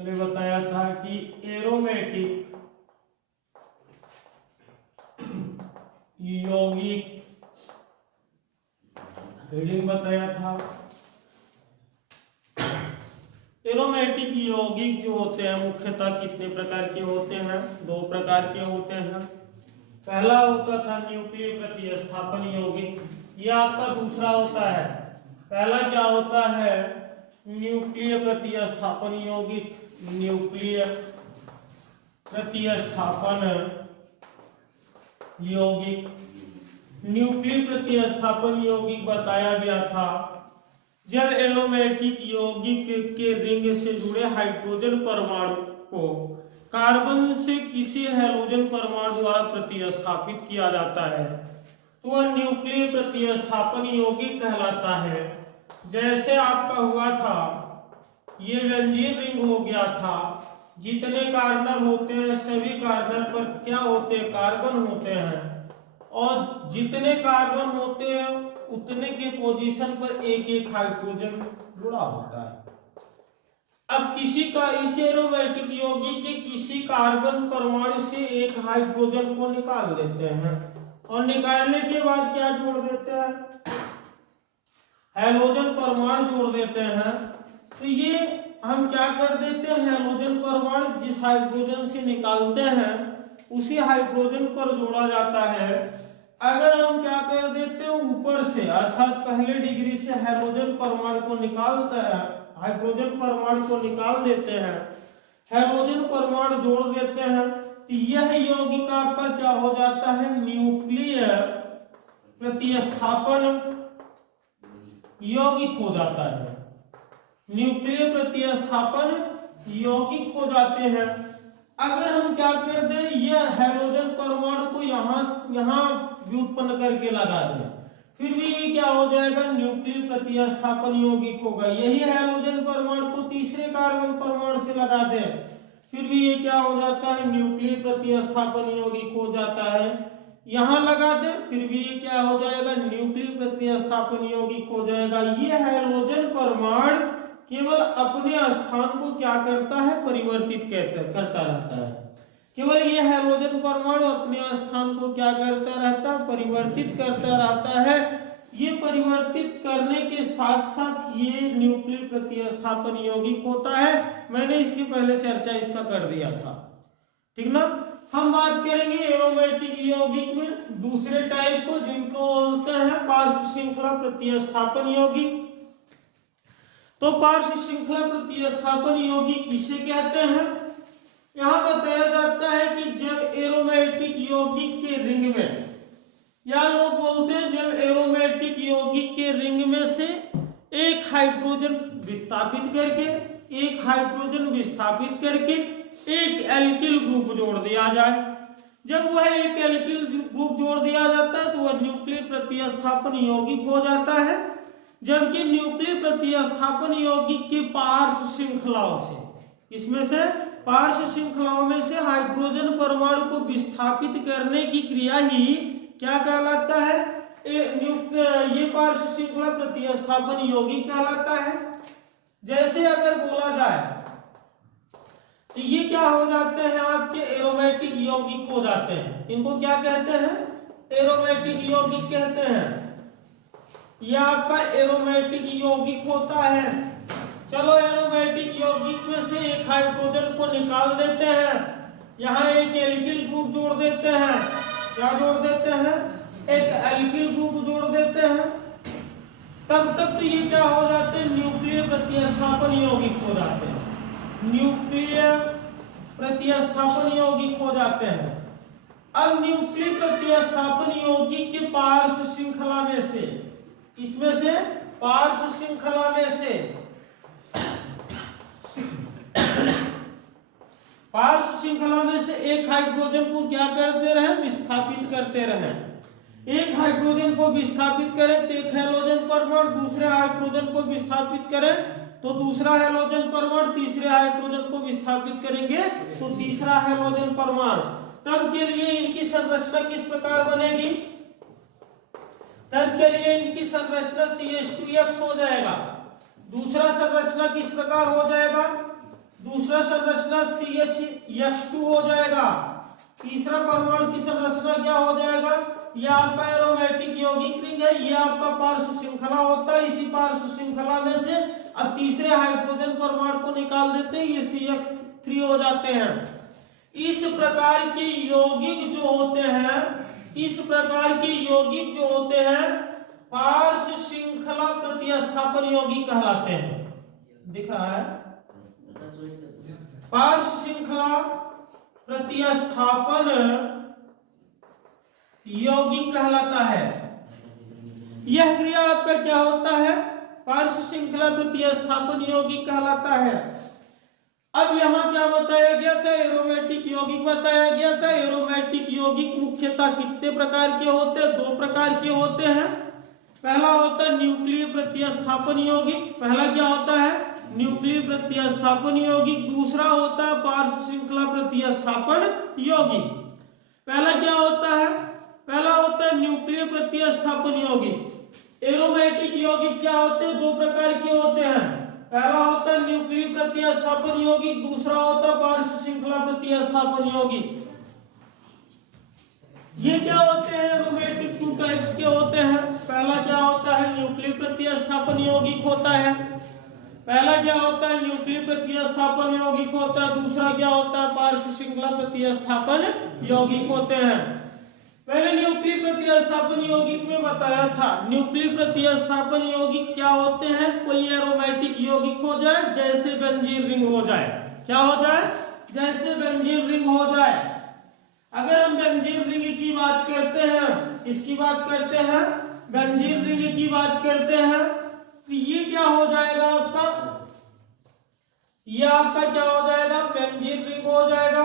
मैंने बताया था कि एरोमेटिक यौगिक, हेडिंग बताया था। एरोमेटिक यौगिक जो होते हैं मुख्यतः कितने प्रकार के होते हैं? दो प्रकार के होते हैं। पहला होता था न्यूक्लिय प्रतिस्थापन यौगिक, यह आपका दूसरा होता है। पहला क्या होता है? न्यूक्लिय प्रतिस्थापन यौगिक, न्यूक्लिय प्रतिस्थापन यौगिक। न्यूक्लिय प्रतिस्थापन यौगिक बताया गया था जब एरोमेटिक यौगिक के रिंग से जुड़े हाइड्रोजन परमाणु को कार्बन से किसी हैलोजन परमाणु द्वारा प्रतिस्थापित किया जाता है तो वह न्यूक्लिय प्रतिस्थापन यौगिक कहलाता है। जैसे आपका हुआ था, ये बेंजीन रिंग हो गया था, जितने कार्बन होते हैं सभी कार्बन पर क्या होते हैं? कार्बन होते हैं, और जितने कार्बन होते हैं उतने के पोजीशन पर एक एक हाइड्रोजन जुड़ा होता है। अब किसी का इस एरोमेटिक यौगिक के किसी कार्बन परमाणु से एक हाइड्रोजन को निकाल देते हैं और निकालने के बाद क्या जोड़ देते हैं? हैलोजन परमाणु जोड़ देते हैं। तो ये हम क्या कर देते हैं? हैलोजन परमाणु जिस हाइड्रोजन से निकालते हैं उसी हाइड्रोजन पर जोड़ा जाता है। अगर हम क्या कर देते हैं? ऊपर से अर्थात पहले डिग्री से हैलोजन परमाणु को निकालते हैं, हाइड्रोजन परमाणु को निकाल देते हैं, हैलोजन परमाणु जोड़ देते हैं, तो यह यौगिक आपका क्या हो जाता है? न्यूक्लिय प्रतिस्थापन यौगिक हो जाता है। न्यूक्लिय प्रतिस्थापन यौगिक हो जाते हैं। अगर हम क्या कर दें? यह हैलोजन परमाणु को यहाँ व्युत्पन्न करके लगा दें, फिर भी ये क्या हो जाएगा? न्यूक्लिय प्रतिस्थापन यौगिक होगा। यही हैलोजन परमाणु को तीसरे कार्बन परमाणु से लगा दें, फिर भी ये क्या हो जाता है? न्यूक्लिय प्रतिस्थापन यौगिक हो जाता है। यहाँ लगा दें, फिर भी ये क्या हो जाएगा? न्यूक्लिय प्रतिस्थापन यौगिक हो जाएगा। ये हैलोजन परमाणु केवल अपने स्थान को क्या करता है? परिवर्तित करता रहता है। केवल ये हैलोजन परमाणु अपने स्थान को क्या करता रहता है? परिवर्तित करता रहता है। ये परिवर्तित करने के साथ साथ ये न्यूक्लिय प्रतिस्थापन यौगिक होता है। मैंने इसकी पहले चर्चा इसका कर दिया था, ठीक ना। हम बात करेंगे एरोमेटिक यौगिक में दूसरे टाइप को, जिनको बोलते हैं पार्श्व श्रृंखला प्रतिस्थापन यौगिक। तो पार्श्व श्रृंखला प्रतिस्थापन यौगिक किसे कहते हैं? यहाँ बताया जाता है कि जब एरोमेटिक यौगिक के रिंग में, या लोग बोलते हैं जब एरोमेटिक यौगिक के रिंग में से एक हाइड्रोजन विस्थापित करके एक एल्किल ग्रुप जोड़ दिया जाए। जब वह एक एल्किल ग्रुप जोड़ दिया जाता है तो वह न्यूक्लिय प्रतिस्थापन यौगिक हो जाता है। जबकि न्यूक्लिय प्रतिस्थापन यौगिक के पार्श्व श्रृंखलाओं से, इसमें से पार्श्व श्रृंखलाओं में से हाइड्रोजन परमाणु को विस्थापित करने की क्रिया ही क्या कहलाता है? ये पार्श्व श्रृंखला प्रतिस्थापन यौगिक कहलाता है। जैसे अगर बोला जाए तो ये क्या हो जाते हैं? आपके एरोमेटिक यौगिक हो जाते हैं। इनको क्या कहते हैं? एरोमेटिक यौगिक कहते हैं। यह आपका एरोमेटिक यौगिक होता है। चलो एरोमेटिक यौगिक में से एक हाइड्रोजन को निकाल देते हैं, यहाँ एक एल्किल ग्रुप जोड़ देते हैं। क्या जोड़ देते हैं? एक एल्किल ग्रुप जोड़ देते हैं। तब तक तो ये क्या हो जाते हैं? न्यूक्लिय प्रतिस्थापन यौगिक हो जाते हैं। न्यूक्लिय प्रतिस्थापन यौगिक हो जाते हैं। अब न्यूक्लिय प्रतिस्थापन यौगिक के पार्श्व श्रृंखला में से, इसमें से पार्श्व श्रृंखला में से पार्श्व श्रृंखला में से एक हाइड्रोजन को क्या करते रहे? विस्थापित करते रहे। एक हाइड्रोजन को विस्थापित करें तो एक हैलोजन परमाणु दूसरे हाइड्रोजन को विस्थापित करें तो दूसरा हैलोजन परमाणु तीसरे हाइड्रोजन को विस्थापित करेंगे तो तीसरा हैलोजन परमाणु। तब के लिए इनकी संरचना किस प्रकार बनेगी? तब के लिए इनकी संरचना CH2X हो जाएगा। दूसरा संरचना किस प्रकार हो जाएगा? दूसरा दूसरा संरचना CH2 हो जाएगा। तीसरा परमाणु की संरचना क्या हो जाएगा, ये आपका एरोमेटिक यौगिक रिंग है, ये आपका पार्श्व श्रृंखला होता है। इसी पार्श्व श्रृंखला में से अब तीसरे हाइड्रोजन परमाणु को निकाल देते हैं, ये CH3 हो जाते हैं। इस प्रकार के यौगिक जो होते हैं, इस प्रकार के यौगिक जो होते हैं पार्श्व श्रृंखला प्रतिस्थापन यौगिक कहलाते हैं। दिख रहा है, पार्श्व श्रृंखला प्रतिस्थापन यौगिक कहलाता है। यह क्रिया आपका क्या होता है, पार्श्व श्रृंखला प्रतिस्थापन यौगिक कहलाता है। अब यहाँ क्या बताया गया था, एरोमेटिक यौगिक बताया गया था। एरोमेटिक यौगिक मुख्यतः कितने प्रकार के होते हैं, दो प्रकार के होते हैं। पहला होता है न्यूक्लिय प्रतिस्थापन यौगिक, पहला क्या होता है न्यूक्लिय प्रतिस्थापन यौगिक, दूसरा होता है पार्श्व श्रृंखला प्रतिस्थापन यौगिक। पहला क्या होता है, पहला होता है न्यूक्लिय प्रतिस्थापन यौगिक। एरोमेटिक यौगिक क्या होते हैं, दो प्रकार के होते हैं। पहला होता है न्यूक्लिय प्रतिस्थापन यौगिक, दूसरा होता है पार्श्व श्रृंखला प्रतिस्थापन यौगिक। ये क्या होते हैं, एरोमेटिक टू टाइप्स के होते हैं। पहला क्या होता है न्यूक्लिय प्रतिस्थापन यौगिक होता है, पहला क्या होता है न्यूक्लिय प्रतिस्थापन यौगिक होता है, दूसरा क्या होता है पार्श्व श्रृंखला प्रतिस्थापन यौगिक होते हैं। पहले न्यूक्लिय प्रतिस्थापन यौगिक में बताया था, न्यूक्लिय प्रतिस्थापन यौगिक क्या होते हैं, कोई एरोमेटिक यौगिक हो जाए जैसे बेंजीन रिंग हो जाए, क्या हो जाए, जैसे बेंजीन रिंग हो जाए। अगर हम बेंजीन रिंग की बात करते हैं, इसकी बात करते हैं, बेंजीन रिंग की बात करते हैं, तो ये क्या हो जाएगा आपका, ये आपका क्या हो जाएगा, बेंजीन रिंग हो जाएगा।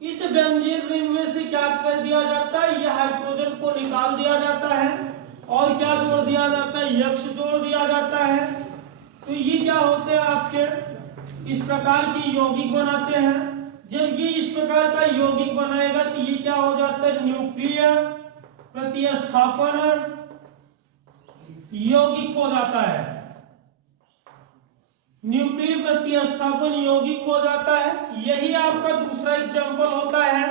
इस बेंजीन रिंग में से क्या कर दिया जाता है, यह हाइड्रोजन को निकाल दिया जाता है और क्या जोड़ दिया जाता है, यक्ष जोड़ दिया जाता है। तो ये क्या होते हैं आपके, इस प्रकार की यौगिक बनाते हैं। जब ये इस प्रकार का यौगिक बनाएगा तो ये क्या हो जाता है, न्यूक्लिय प्रतिस्थापन यौगिक हो जाता है, न्यूक्लिय प्रतिस्थापन यौगिक हो जाता है। यही आपका दूसरा एग्जांपल होता है।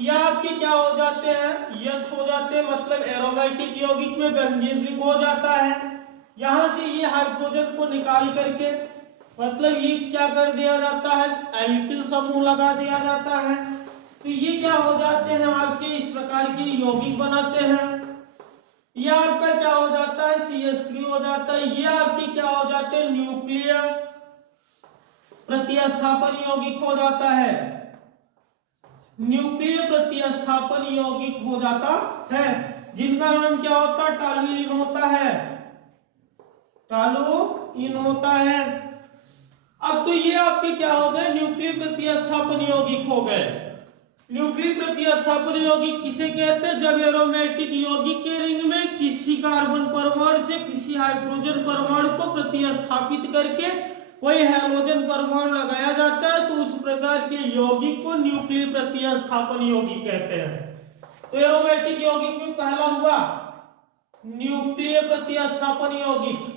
या आपके क्या हो जाते हैं, यक्ष हो जाते हैं, मतलब एरोमेटिक यौगिक में बेंजीन रिंग हो जाता है। यहां से ये हाइड्रोजन को निकाल करके मतलब ये क्या कर दिया जाता है, एल्किल समूह लगा दिया जाता है। तो ये क्या हो जाते हैं आपके, इस प्रकार की यौगिक बनाते हैं। ये आपका क्या हो जाता है, CH3 हो जाता है। ये आपके क्या हो जाते हैं, न्यूक्लिय प्रतिस्थापन यौगिक हो जाता है, न्यूक्लिय प्रतिस्थापन यौगिक हो जाता है, जिनका नाम क्या होता है, टॉलुइन होता है, टॉलुइन होता है। अब तो ये आपके क्या हो गए, न्यूक्लिय प्रतिस्थापन यौगिक हो गए। न्यूक्लिय प्रतिस्थापन यौगिक किसे कहते हैं, जब एरोमेटिक यौगिक के रिंग में किसी कार्बन परमाणु से किसी हाइड्रोजन परमाणु को प्रतिस्थापित करके कोई हैलोजन परमाणु लगाया जाता है, तो उस प्रकार के यौगिक को न्यूक्लिय प्रतिस्थापन यौगिक कहते हैं। तो एरोमेटिक यौगिक में पहला हुआ न्यूक्लिय प्रतिस्थापन यौगिक,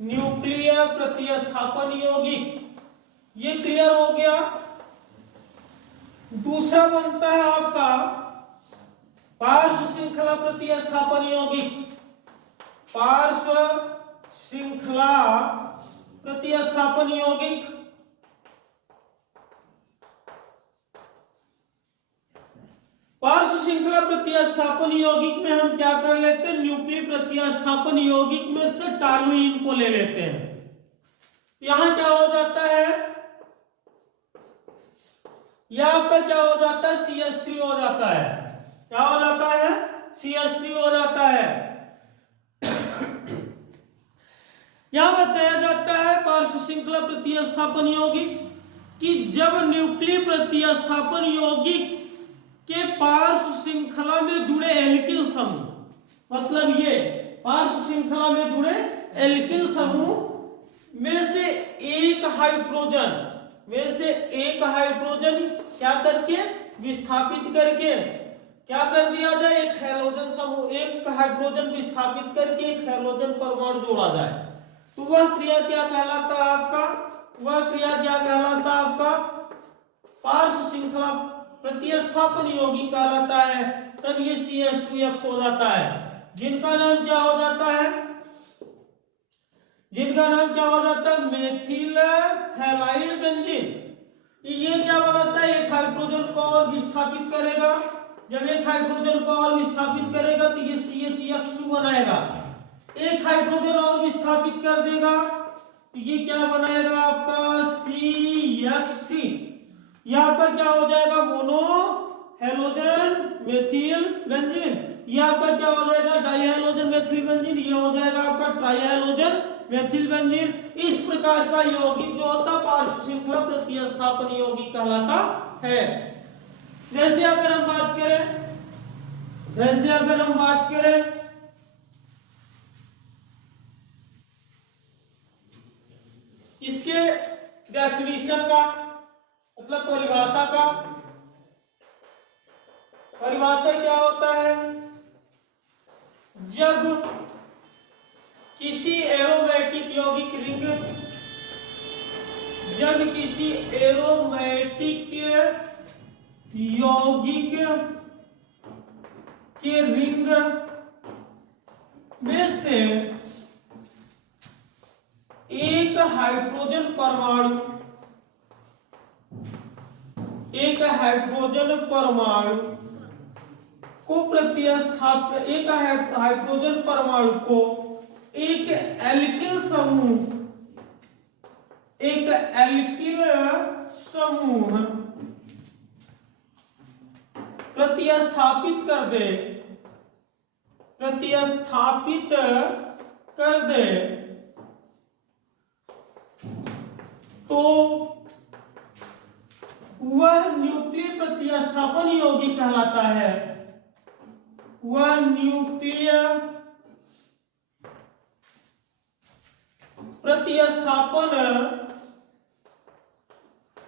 न्यूक्लिय प्रतिस्थापन यौगिक, ये क्लियर हो गया। दूसरा बनता है आपका पार्श्व श्रृंखला प्रतिस्थापन यौगिक, पार्श्व श्रृंखला प्रतिस्थापन यौगिक। पार्श्व श्रृंखला प्रतिस्थापन यौगिक में हम क्या कर लेते हैं, न्यूक्लिय प्रतिस्थापन यौगिक में से टॉलुइन को ले लेते हैं। यहां क्या हो जाता है, यह आपका क्या हो जाता है, CH3 हो जाता है, क्या हो जाता है, CH3 हो जाता है। यहां बताया जाता है पार्श्व श्रृंखला प्रतिस्थापन यौगिक कि जब न्यूक्लिय प्रतिस्थापन यौगिक के पार्श्व श्रृंखला में जुड़े एल्किल समूह, मतलब ये पार्श्व श्रृंखला में जुड़े एल्किल समूह में से एक हाइड्रोजन क्या करके विस्थापित करके क्या कर दिया जाए, एक हैलोजन समूह, एक हाइड्रोजन विस्थापित करके एक हैलोजन परमाणु जोड़ा जाए, तो वह क्रिया क्या कहलाता है आपका, वह क्रिया श्रृंखला प्रतिस्थापन यौगिक कहलाता है, तब ये CH2X हो जाता है, जिनका नाम क्या हो जाता है, जिनका नाम क्या हो जाता है, मेथिल हैलाइड बेंजीन। ये क्या बनाता है, एक हाइड्रोजन को और विस्थापित करेगा, जब एक हाइड्रोजन को और विस्थापित करेगा तो ये CH2 बनाएगा, एक हाइड्रोजन और विस्थापित कर देगा तो ये क्या बनाएगा आपका CH3। यहाँ पर क्या हो जाएगा, मोनो हेलोजन मेथिल बेंजीन, यहाँ पर क्या हो जाएगा, डाई हेलोजन मेथिल बेंजीन, ये हो जाएगा आपका ट्राई हेलोजन मेथिल बेंजीन। इस प्रकार का यौगिक जो होता है पार्श्व श्रृंखला प्रतिस्थापन यौगिक कहलाता है। जैसे अगर हम बात करें इसके डेफिनेशन का, मतलब परिभाषा क्या होता है, जब किसी एरोमेटिक यौगिक के रिंग में से एक हाइड्रोजन परमाणु को एक हाइड्रोजन परमाणु को एक एल्किल समूह प्रतिस्थापित कर दे तो वह न्यूक्लियर प्रतिस्थापन यौगिक कहलाता है। वह न्यूक्लियर प्रतिस्थापन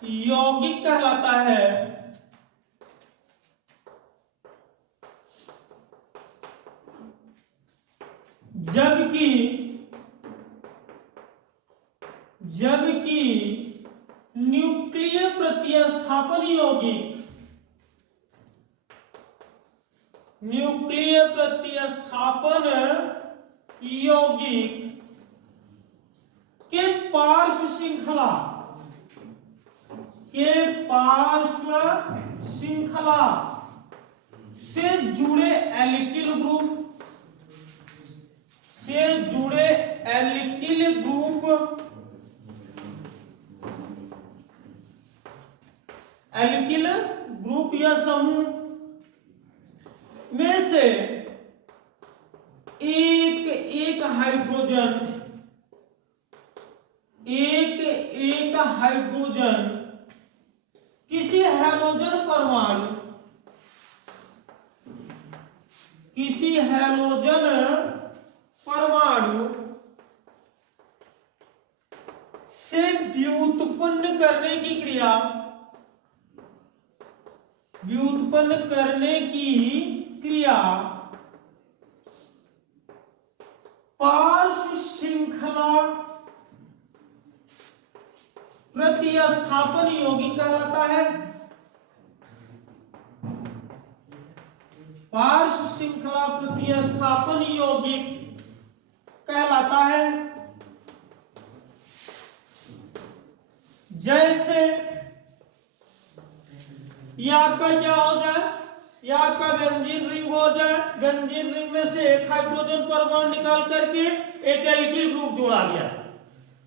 यौगिक कहलाता है। जबकि न्यूक्लियर प्रतिस्थापन यौगिक के पार्श्व श्रृंखला से जुड़े एल्किल ग्रुप या समूह में से एक हाइड्रोजन किसी हैलोजन परमाणु से व्युत्पन्न करने की क्रिया पार्श्व श्रृंखला प्रतिस्थापन यौगिक कहलाता है। पार्श्व श्रृंखला प्रतिस्थापन यौगिक कहलाता है। जैसे ये आपका क्या हो जाए, ये आपका बेंजीन रिंग हो जाए, बेंजीन रिंग में से एक हाइड्रोजन परमाणु निकाल करके एक एल्किल ग्रुप जोड़ा गया।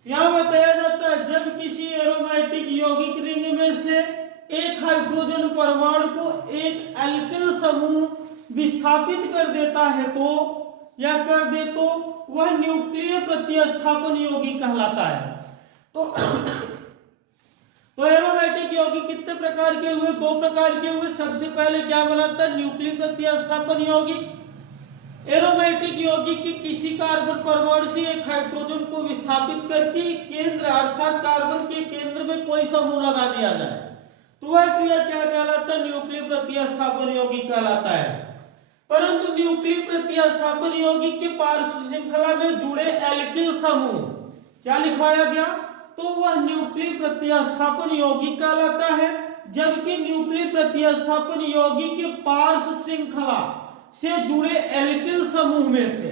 यहां बताया जाता है जब किसी एरोमेटिक यौगिक रिंग में से एक हाइड्रोजन परमाणु को एक एल्किल समूह विस्थापित कर देता है तो वह न्यूक्लियर प्रतिस्थापन यौगिक कहलाता है। तो एरोमेटिक यौगिक कितने प्रकार के हुए, 2 प्रकार के हुए। सबसे पहले क्या बनाता है, न्यूक्लियर प्रतिस्थापन यौगिक। एरोमेटिक यौगिक की किसी कार्बन परमाणु से एक हाइड्रोजन को विस्थापित करके केंद्र अर्थात कार्बन के केंद्र में कोई समूह लगा दिया जाए तो वह क्रिया क्या कहलाता है, न्यूक्लियर प्रतिस्थापन यौगिक कहलाता है। परंतु न्यूक्लियर प्रतिस्थापन यौगिक के पार्श्व श्रृंखला में जुड़े एल्किल समूह क्या लिखवाया गया, तो वह न्यूक्लियर प्रतिस्थापन यौगिक कहलाता है। जबकि न्यूक्लियर प्रतिस्थापन यौगिक के पार्श्व श्रृंखला से जुड़े एल्किल समूह में से,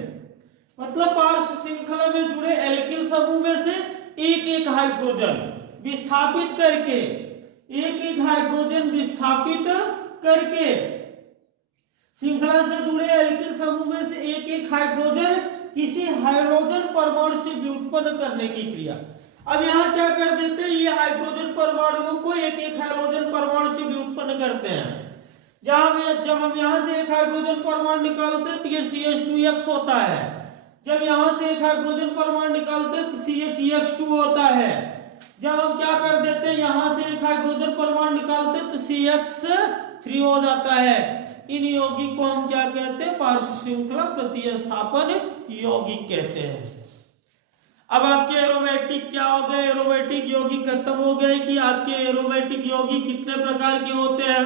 मतलब पार्श्व श्रृंखला में जुड़े एल्किल समूह में से एक एक हाइड्रोजन विस्थापित करके, एक एक हाइड्रोजन विस्थापित करके, श्रृंखला से जुड़े एल्किल समूह में से एक एक हाइड्रोजन किसी हाइड्रोजन परमाणु से व्युत्पन्न करने की क्रिया। अब यहाँ क्या कर देते हैं, ये हाइड्रोजन परमाणुओं को एक एक हाइड्रोजन परमाणु से व्युत्पन्न करते हैं। जब हम यहाँ से एक हाइड्रोजन परमाणु निकालते हैं तो ये CH2X होता है, जब यहाँ से एक हाइड्रोजन परमाणु निकालते हैं तो CHEX2 होता है, जब हम क्या कर देते हैं यहाँ से एक हाइड्रोजन परमाणु निकालते हैं तो CX3 हो जाता है। इन यौगिक को हम क्या कहते हैं, पार्श्व श्रृंखला प्रतिस्थापन यौगिक कहते हैं। अब आपके एरोमेटिक क्या हो गए, एरोमेटिक यौगिक खत्म हो गए कि आपके एरोमेटिक यौगिक कितने प्रकार के होते हैं।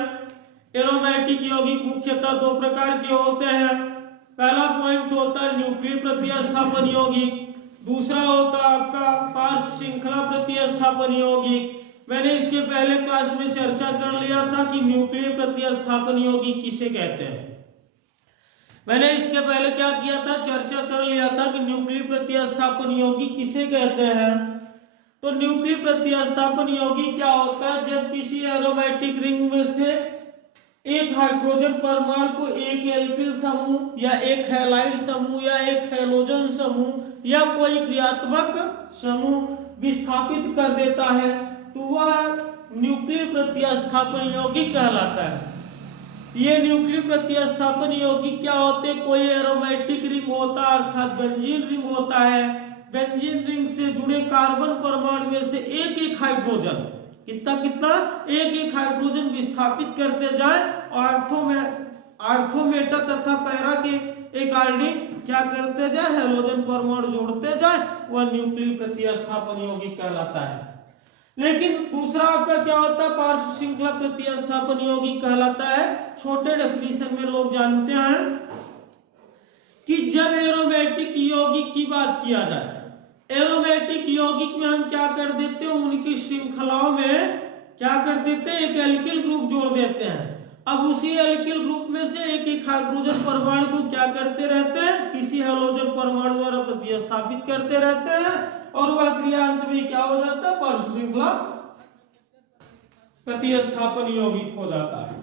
एरोमेटिक यौगिक मुख्यतः दो प्रकार के होते हैं। पहला पॉइंट होता है न्यूक्लियर प्रतिस्थापन यौगिक, दूसरा होता है आपका पार्श्व श्रृंखला प्रतिस्थापन यौगिक। मैंने इसके पहले क्लास में चर्चा कर लिया था कि न्यूक्लियर प्रतिस्थापन यौगिक किसे कहते हैं। मैंने इसके पहले क्या किया था, चर्चा कर लिया था कि न्यूक्लियर प्रतिस्थापन यौगिक किसे कहते हैं। तो न्यूक्लियर प्रतिस्थापन यौगिक क्या होता है, जब किसी एरोमेटिक रिंग में से एक हाइड्रोजन परमाणु को एक एल्किल समूह या एक हैलाइड समूह या एक हैलोजन समूह या कोई क्रियात्मक समूह विस्थापित कर देता है तो वह न्यूक्लियर प्रतिस्थापन यौगिक कहलाता है। ये न्यूक्लियर प्रतिस्थापन यौगिक क्या होते हैं, कोई एरोमेटिक रिंग होता है अर्थात बेंजीन रिंग होता है। बेंजीन रिंग से जुड़े कार्बन परमाणु में से एक एक हाइड्रोजन कितना कितना एक एक हाइड्रोजन विस्थापित करते जाए और आर्थोमेटा तथा पैरा के एक आर्डिन क्या करते जाए, हैलोजन परमाणु जोड़ते जाए, वह न्यूक्लियर प्रतिस्थापन यौगिक कहलाता है। लेकिन दूसरा आपका क्या होता है, पार्श्व श्रृंखला प्रतिस्थापन यौगिक कहलाता है। छोटे डेफिनेशन में लोग जानते हैं कि जब एरोमेटिक यौगिक की बात किया जाए, एरोमेटिक यौगिक में हम क्या कर देते हैं, उनकी श्रृंखलाओं में क्या कर देते हैं, एक एल्किल ग्रुप जोड़ देते हैं। अब उसी एल्किल ग्रुप में से एक एक हाइड्रोजन परमाणु को क्या करते रहते हैं, किसी हैलोजन परमाणु द्वारा प्रतिस्थापित करते रहते हैं और वह क्रिया अंत में क्या हो जाता है, पार्श्व श्रृंखला प्रतिस्थापन यौगिक हो जाता है।